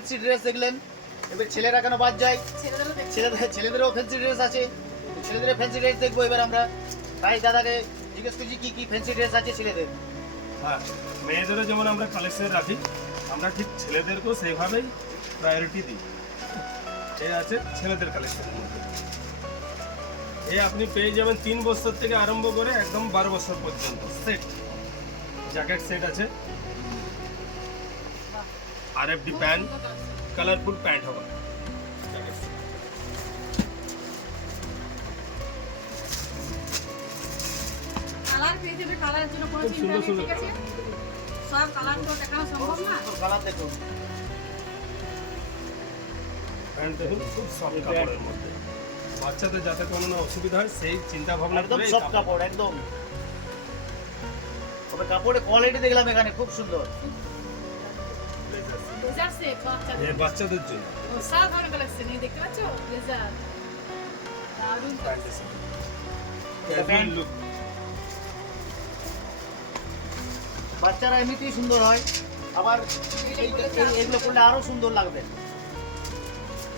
Fancy dress দেখলেন, এবার ছেলেরা কেন বাদ যায়, ছেলেদেরও ফ্যান্সি ড্রেস আছে, ছেলেদের ফ্যান্সি ড্রেস দেখবো এবার আমরা। তাই দাদাকে জিজ্ঞেস করছি কি কি ফ্যান্সি ড্রেস আছে ছেলেদের। হ্যাঁ, মেয়েদেরও যেমন আমরা কালেকশন রাখি, আমরা ঠিক ছেলেদেরকেও সেইভাবেই প্রায়োরিটি দিই। এ আছে ছেলেদের কালেকশনের মধ্যে, এ আপনি পেয়ে যাবেন 3 বছর থেকে আরম্ভ করে একদম 12 বছর পর্যন্ত সেট। জ্যাকেট সেট আছে, আরএফডি প্যান্ট, কালারফুল প্যান্ট হবে জ্যাকেট সেট। কালার পেয়ে যাবে, কালারের জন্য কোনো খুব চিন্তা সুন্দর নেই, ঠিক আছে? সব কালার তো দেখানো সম্ভব না। কালার দেখুন, প্যান্ট দেখুন খুব সফট কাপড়ের মধ্যে, বাচ্চাদের যাতে কোনো না অসুবিধা হয় সেই চিন্তা ভাবনা একদম করে এই সব কাপড় একদম। তবে কাপড়ের কোয়ালিটি দেখলাম এখানে খুব সুন্দর। ব্লেজার সেট বাচ্চাদের। এই বাচ্চাদের জন্য অসাধারণ কালেকশন, এই দেখতে পাচ্ছো ব্লেজার, দারুণ কালেকশন। Casual look. বাচ্চারা এমনিতেই সুন্দর হয়, আবার এইগুলো করলে আরো সুন্দর লাগবে।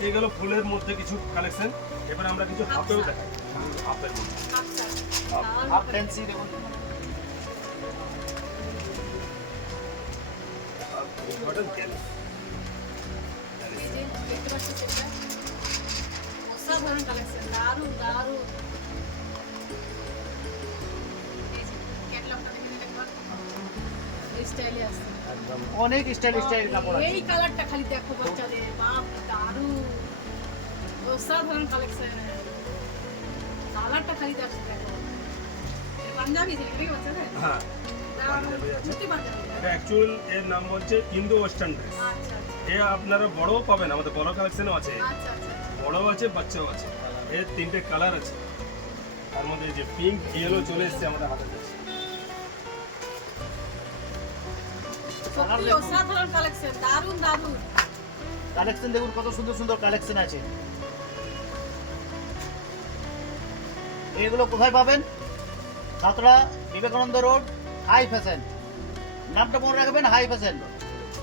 এইগুলো ফুলের মধ্যে কিছু কালেকশন। এবার আমরা কিছু হাফেও দেখাই, হাফের মধ্যে আচ্ছা, হাফ ফ্যান্সি দেখুন, কটন ক্যালি। এই যে দেখতে পাচ্ছ সেটা অসাধারণ কালেকশন, দারুণ দারুণ। এই যে ক্যাটালগটা দেখে নিলে একবার, এই স্টাইলে আছে একদম অনেক স্টাইল স্টাইল কাপড় আছে। এই কালারটা খালি দেখো বাচ্চাদের, বাপ দারুণ অসাধারণ কালেকশন। কালারটা খালি দেখো, এটা পাঞ্জাবি ছিল নাকি বাচ্চাদের? হ্যাঁ, দারুণ, পাঞ্জাবি আছে। সত্যি পাঞ্জাবি। এটা অ্যাকচুয়াল এর নাম হচ্ছে ইন্দো ওয়েস্টার্ন ড্রেস। আচ্ছা এ আপনারা বড়ও পাবেন, আমাদের বড় কালেকশনও আছে, আচ্ছা আচ্ছা। বড়ও আছে বাচ্চাও আছে। এর 3টে কালার আছে, তার মধ্যে যে পিঙ্ক ইয়েলো চলে এসেছে আমাদের হাতের কাছে। সত্যি অসাধারণ কালেকশন, দারুণ দারুণ। কালেকশন দেখুন কত সুন্দর সুন্দর কালেকশন আছে। এগুলো কোথায় পাবেন? সাতরা বিবেকানন্দ রোড, হাই ফ্যাশন। নামটা মনে রাখবেন, হাই ফ্যাশন।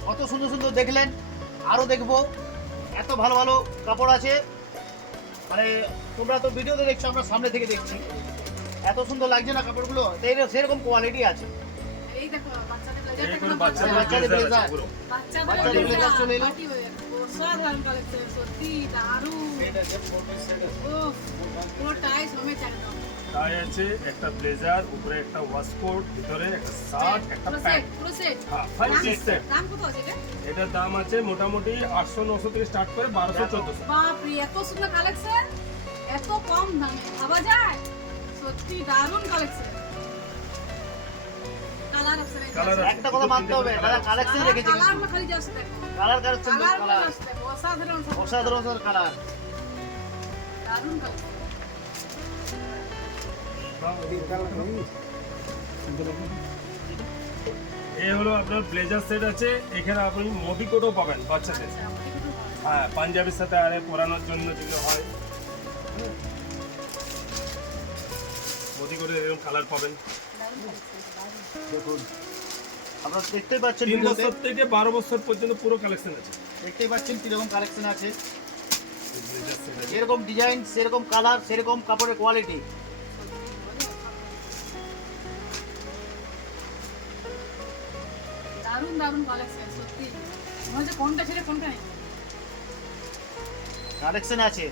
কত সুন্দর সুন্দর দেখলেন, আরও দেখবো। এত ভালো ভালো কাপড় আছে, মানে তোমরা তো ভিডিওতে দেখছো, আমরা সামনে থেকে দেখছি। এত সুন্দর লাগছে না কাপড়গুলো, সেরকম কোয়ালিটি আছে। এই দেখো বাচ্চাদের ব্লেজার এই দেখো করে না, বাচ্চাদের বাচ্চাদের blazer blazer। আছে পুরো। বাচ্চাদের বাচ্চাদের ব্লেজার blazer চলে এলো। পার্টি ওয়্যার, অসাধারণ কালেকশন, সত্যি দারুণ। ওহ, পুরো টাইস সমেত একদম। গায়ে আছে একটা ব্লেজার, উপরে একটা ওয়াশকোট, ভিতরে একটা শার্ট, একটা পুরো প্যান্ট। সেট, পুরো সেট। হ্যাঁ, 5 piece set। দাম কত আছে এটা? এটার দাম আছে মোটামুটি 800-900 থেকে স্টার্ট করে 1200-1400। বাপরে, এত সুন্দর কালেকশন, এত কম দামে ভাবা যায়? সত্যি দারুণ কালেকশন। কালার অপশন আছে। কালার আছে। একটা কথা মানতে হবে, দাদা কালেকশন রেখেছে। কালারগুলো খালি জাস্ট দেখো, কালার কালেকশন, কালারগুলো কালার জাস্ট দেখো, অসাধারণ সব। অসাধারণ কালার। দারুণ কালেকশন। এই হলো আপনার ব্লেজার সেট আছে। এখানে আপনি মোদি কোটও পাবেন বাচ্চাদের। আচ্ছা, আমাকে একটু বলো। হ্যাঁ, পাঞ্জাবির সাথে আরে পরানোর জন্য যেগুলো হয়, মোদি কোটে এরকম কালার পাবেন। দারুণ কালেকশন, দারুণ। দেখুন আপনারা দেখতেই পাচ্ছেন 3 ভিডিওতে, বছর থেকে 12 বছর পর্যন্ত পুরো কালেকশন আছে। দেখতেই পাচ্ছেন কিরকম কালেকশন আছে। এই ব্লেজার সেট আছে। যেরকম ডিজাইন, সেরকম কালার, সেরকম কাপড়ের কোয়ালিটি। দারুণ দারুণ কালেকশন, সত্যি মনে হচ্ছে কোনটা ছেড়ে কোনটা নেই। কালেকশন আছে।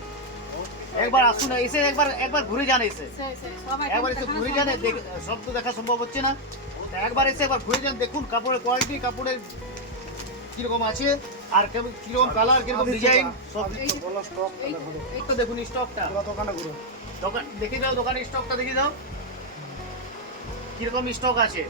একবার আসুন, এসে একবার ঘুরে যান, এসে সবাই একবার এসে ঘুরে যান। সব তো দেখা সম্ভব হচ্ছে না, তা একবার এসে একবার ঘুরে যান, দেখুন কাপড়ের কোয়ালিটি, কাপড়ের কিরকম আছে, আর কিরকম কালার, কিরকম ডিজাইন, সব তো দেখুন। স্টকটা দোকান দেখে যাও, দোকানের স্টকটা দেখে যাও কিরকম স্টক আছে।